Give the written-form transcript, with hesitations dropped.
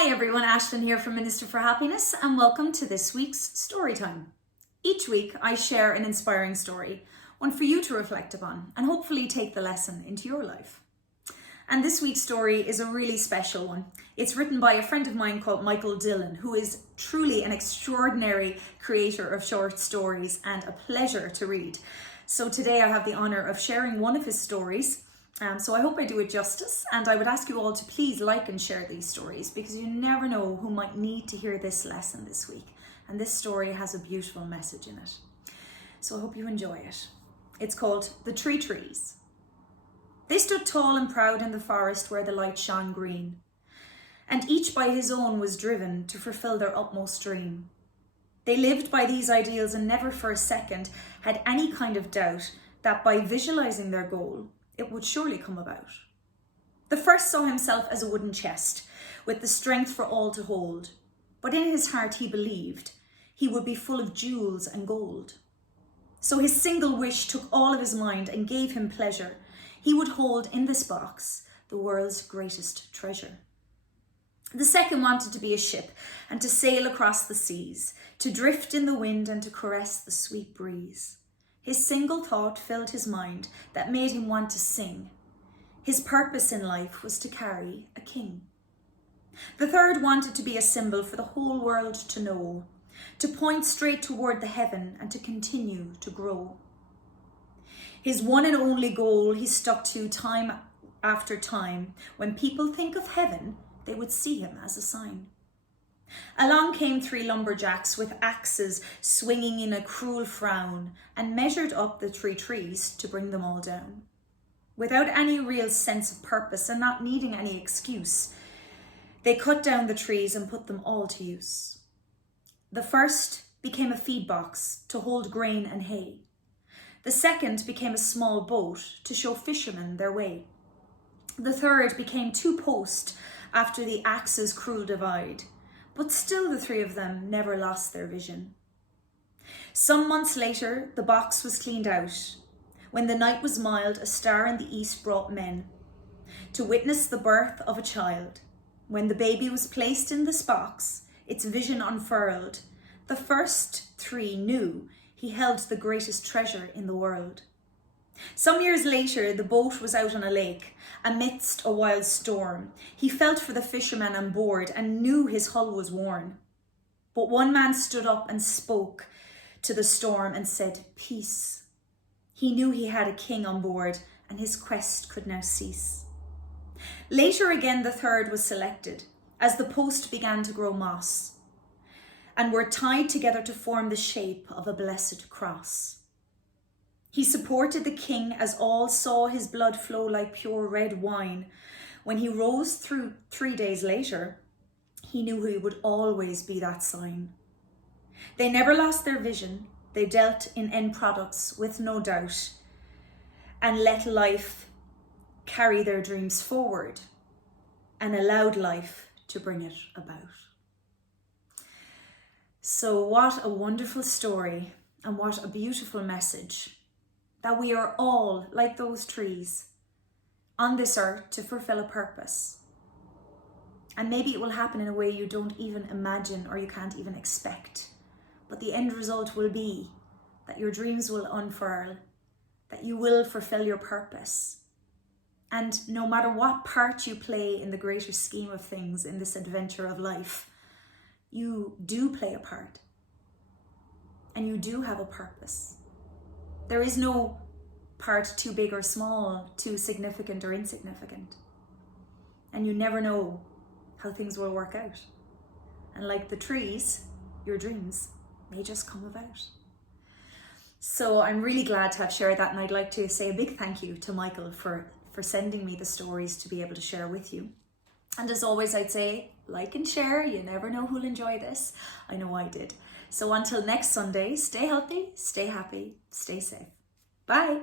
Hi everyone, Ashlyn here from Minister for Happiness and welcome to this week's story time. Each week I share an inspiring story, one for you to reflect upon and hopefully take the lesson into your life. And this week's story is a really special one. It's written by a friend of mine called Michael Dillon, who is truly an extraordinary creator of short stories and a pleasure to read. So today I have the honour of sharing one of his stories. So I hope I do it justice, and I would ask you all to please like and share these stories because you never know who might need to hear this lesson this week. And this story has a beautiful message in it. So I hope you enjoy it. It's called The Three Trees. They stood tall and proud in the forest where the light shone green, and each by his own was driven to fulfill their utmost dream. They lived by these ideals and never for a second had any kind of doubt that by visualizing their goal, it would surely come about. The first saw himself as a wooden chest with the strength for all to hold, but in his heart he believed he would be full of jewels and gold. So his single wish took all of his mind and gave him pleasure. He would hold in this box the world's greatest treasure. The second wanted to be a ship and to sail across the seas, to drift in the wind and to caress the sweet breeze. His single thought filled his mind that made him want to sing. His purpose in life was to carry a king. The third wanted to be a symbol for the whole world to know, to point straight toward the heaven and to continue to grow. His one and only goal he stuck to time after time. When people think of heaven, they would see him as a sign. Along came three lumberjacks with axes swinging in a cruel frown and measured up the 3 trees to bring them all down. Without any real sense of purpose and not needing any excuse, they cut down the trees and put them all to use. The first became a feed box to hold grain and hay. The second became a small boat to show fishermen their way. The third became 2 posts after the axe's cruel divide. But still the 3 of them never lost their vision. Some months later, the box was cleaned out. When the night was mild, a star in the east brought men to witness the birth of a child. When the baby was placed in this box, its vision unfurled. The first 3 knew he held the greatest treasure in the world. Some years later, the boat was out on a lake amidst a wild storm. He felt for the fisherman on board and knew his hull was worn. But one man stood up and spoke to the storm and said, "Peace." He knew he had a king on board and his quest could now cease. Later again, the third was selected as the post began to grow moss and were tied together to form the shape of a blessed cross. He supported the king as all saw his blood flow like pure red wine. When he rose through 3 days later, he knew he would always be that sign. They never lost their vision. They dealt in end products with no doubt and let life carry their dreams forward and allowed life to bring it about. So what a wonderful story and what a beautiful message. That we are all, like those trees, on this earth to fulfill a purpose. And maybe it will happen in a way you don't even imagine or you can't even expect. But the end result will be that your dreams will unfurl, that you will fulfill your purpose. And no matter what part you play in the greater scheme of things in this adventure of life, you do play a part. And you do have a purpose. There is no part too big or small, too significant or insignificant. And you never know how things will work out. And like the trees, your dreams may just come about. So I'm really glad to have shared that, and I'd like to say a big thank you to Michael for sending me the stories to be able to share with you. And as always, I'd say like and share. You never know who'll enjoy this. I know I did. So until next Sunday, stay healthy, stay happy, stay safe. Bye.